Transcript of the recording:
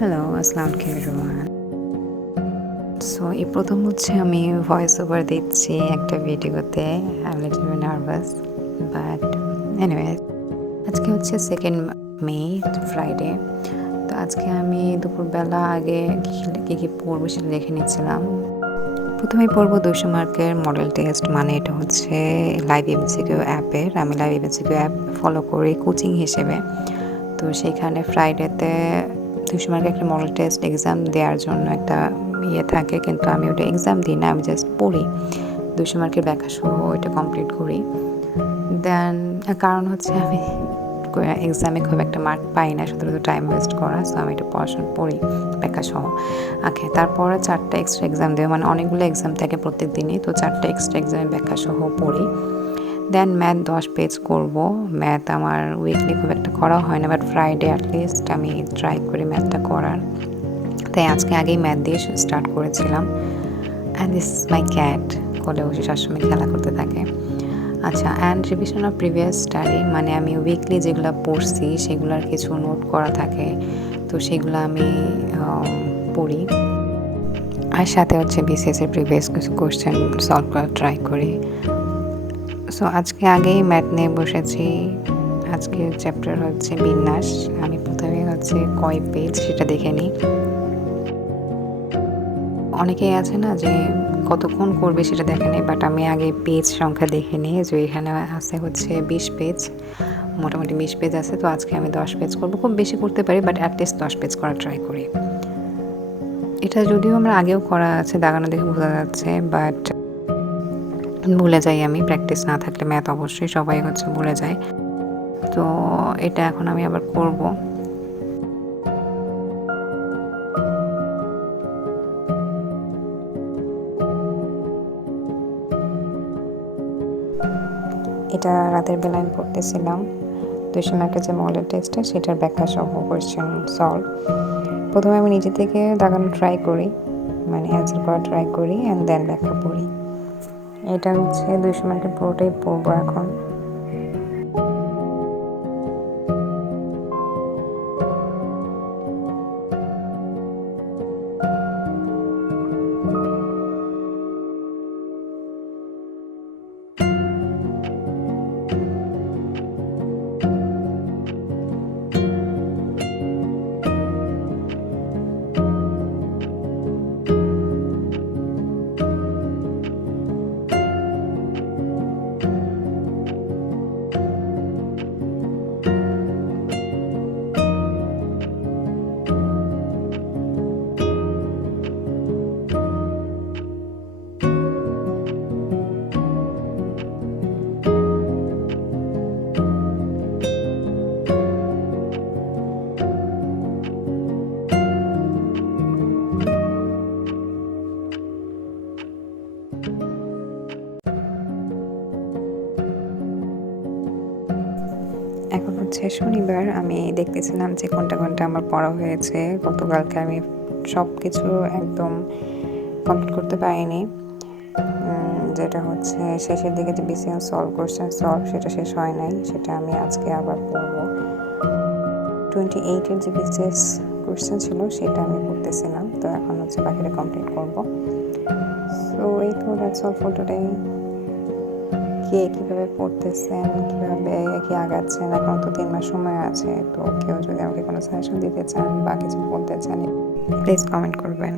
Hello, আসসালামু আলাইকুম everyone. So এই প্রথম হচ্ছে আমি ভয়েস ওভার দিচ্ছি একটা ভিডিওতে। I am little nervous but anyways আজকে হচ্ছে 2nd মে ফ্রাইডে। তো আজকে আমি দুপুরবেলা আগে কী পড়বো সেটা দেখে নিচ্ছিলাম। প্রথমেই পড়বো 200 মার্কের মডেল টেস্ট, মানে এটা হচ্ছে লাইভ এমসিকিউ অ্যাপের। আমি লাইভ এমসিকিউ অ্যাপ ফলো করি কোচিং হিসেবে। তো সেখানে ফ্রাইডেতে 200 মার্কের একটা মডেল টেস্ট এক্সাম দেওয়ার জন্য একটা থাকে, কিন্তু আমি ওটা এক্সাম দিই না, আমি জাস্ট পড়ি। 200 মার্কের ব্যাখ্যা সহ ওইটা কমপ্লিট করি। দেন কারণ হচ্ছে আমি এক্সামে খুব একটা মার্ক পাই না, শুধু টাইম ওয়েস্ট করা। সো আমি এটা পড়াশোনা পড়ি ব্যাখ্যা সহ। ওকে, তারপরে 4টা এক্সট্রা এক্সাম দেবো, মানে অনেকগুলো এক্সাম থাকে প্রত্যেক দিনই, তো 4টা এক্সট্রা এক্সামের ব্যাখ্যা সহ পড়ি। দেন ম্যাথ 10 পেজ করব। ম্যাথ আমার উইকলি খুব একটা করা হয় না, বাট ফ্রাইডে অ্যাটলিস্ট আমি ট্রাই করি ম্যাথটা করার। তাই আজকে আগেই ম্যাথ দিয়ে স্টার্ট করেছিলাম। And this is my cat, কোলে বসে সবসময় খেলা করতে থাকে। আচ্ছা, and revision of previous study, মানে আমি উইকলি যেগুলো পড়ছি সেগুলোর কিছু নোট করা থাকে, তো সেগুলো আমি পড়ি। আর সাথে হচ্ছে বিসিএস এর প্রিভিয়াস কিছু কোশ্চেন সলভ করার ট্রাই করি। সো আজকে আগেই ম্যাথ নিয়ে বসেছি। আজকের চ্যাপ্টার হচ্ছে বিন্যাস। আমি প্রথমে হচ্ছে কয় পেজ সেটা দেখে নিই। অনেকেই আছে না যে কতক্ষণ করবে সেটা দেখে নেই, বাট আমি আগে পেজ সংখ্যা দেখে নিই। যে এখানে আছে হচ্ছে 20 পেজ, মোটামুটি 20 পেজ আছে। তো আজকে আমি 10 পেজ করবো, খুব বেশি করতে পারি বাট অ্যাটলিস্ট 10 পেজ করার ট্রাই করি। এটা যদিও আমরা আগেও করা আছে, দাগানো দেখে বোঝা যাচ্ছে, বাট ভুলে যাই আমি। প্র্যাকটিস না থাকলে ম্যাথ অবশ্যই সবাই হচ্ছে ভুলে যায়। তো এটা এখন আমি আবার করব। এটা রাতের বেলা আমি পড়তেছিলাম 200 মার্কের যে মডেল টেস্টটা সেটার ব্যাখ্যা সহ কোয়েশ্চেন সলভ। প্রথমে আমি নিজে থেকে দাগানো ট্রাই করি, মানে অ্যান্সার করা ট্রাই করি, অ্যান্ড দেন ব্যাখ্যা পড়ি। এটা হচ্ছে 200 মার্কের পুরোটাই পড়বো এখন। এখন হচ্ছে শনিবার, আমি দেখতেছিলাম যে কোনটা কোনটা আমার পড়া হয়েছে। গতকালকে আমি সব কিছু একদম কমপ্লিট করতে পারিনি। যেটা হচ্ছে শেষের দিকে যে বিসিএস সলভ কোশ্চেন সলভ সেটা শেষ হয় নাই, সেটা আমি আজকে আবার পড়বো। 28-এর যে বিসিএস কোশ্চেন ছিল সেটা আমি পড়তেছিলাম, তো এখন হচ্ছে বাকিটা কমপ্লিট করবো। সো এই তো দ্যাটস অল ফর টুডে। কে কীভাবে পড়তেছেন, কীভাবে কি আগাচ্ছেন, এখন তো 3 মাস সময় আছে। তো কেউ যদি আমাকে কোনো সাজেশন দিতে চান বা কিছু বলতে চান, প্লিজ কমেন্ট করবেন।